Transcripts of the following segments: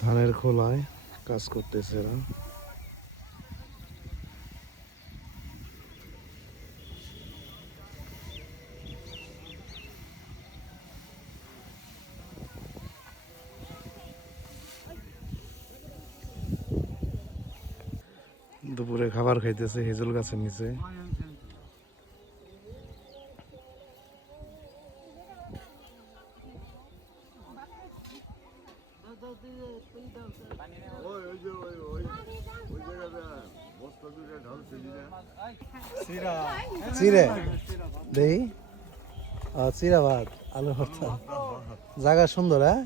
ধানের খোলায় কাজ করতেছে এরা। দুপুরে খাবার খাইতেছে হেজুল গাছের নিচে। চিড়ে দেই চিরা ভাত আলু ভর্তা, জায়গা সুন্দর। হ্যাঁ,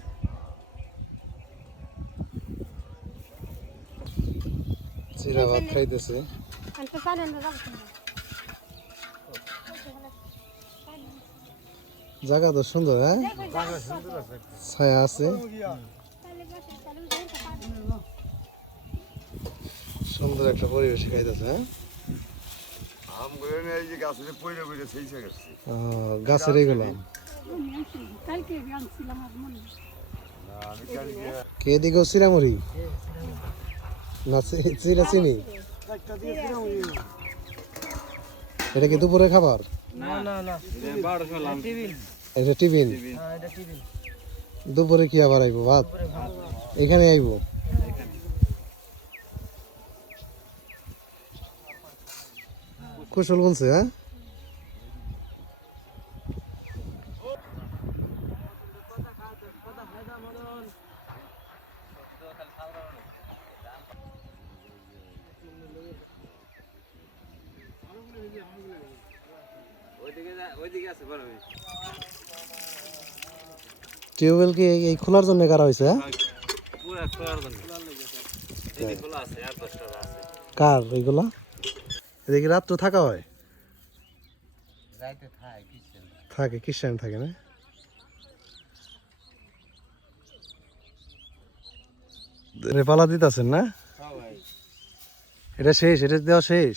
চিরা ভাত খাইতেছে। জায়গা তো সুন্দর। হ্যাঁ, ছায়া আছে, সুন্দর একটা পরিবেশ খাইতেছে। হ্যাঁ, গাছের এইগুলো কে দিকে চিরামুড়ি না চিরা চিনি, এটা কি দুপুরে খাবার? এটা টিফিন। দুপুরে কি আবার আইবো ভাত? এখানে আইবো। কুশল বলছে। হ্যাঁ, টিউবওয়েল কি এই খোলার জন্য করা হয়েছে? কার এইগুলা? এদিকে রাত্র থাকা হয়? থাকে, খ্রিস্টান থাকে না? পালা দিতেছেন না? এটা শেষ, এটা দেওয়া শেষ।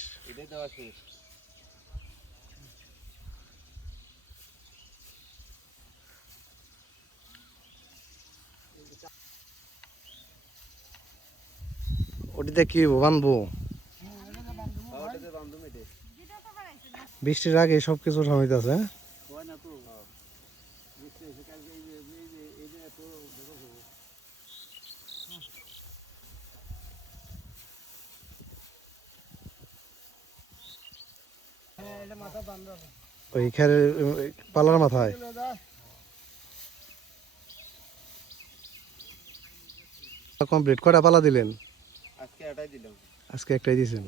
ওটিতে কি বানবো? বৃষ্টির আগে সবকিছু সমাইতেছে। ওই খেরের পালার মাথায় কমপ্লিট কটা পালা দিলেন? আজকে একটাই দিছেন।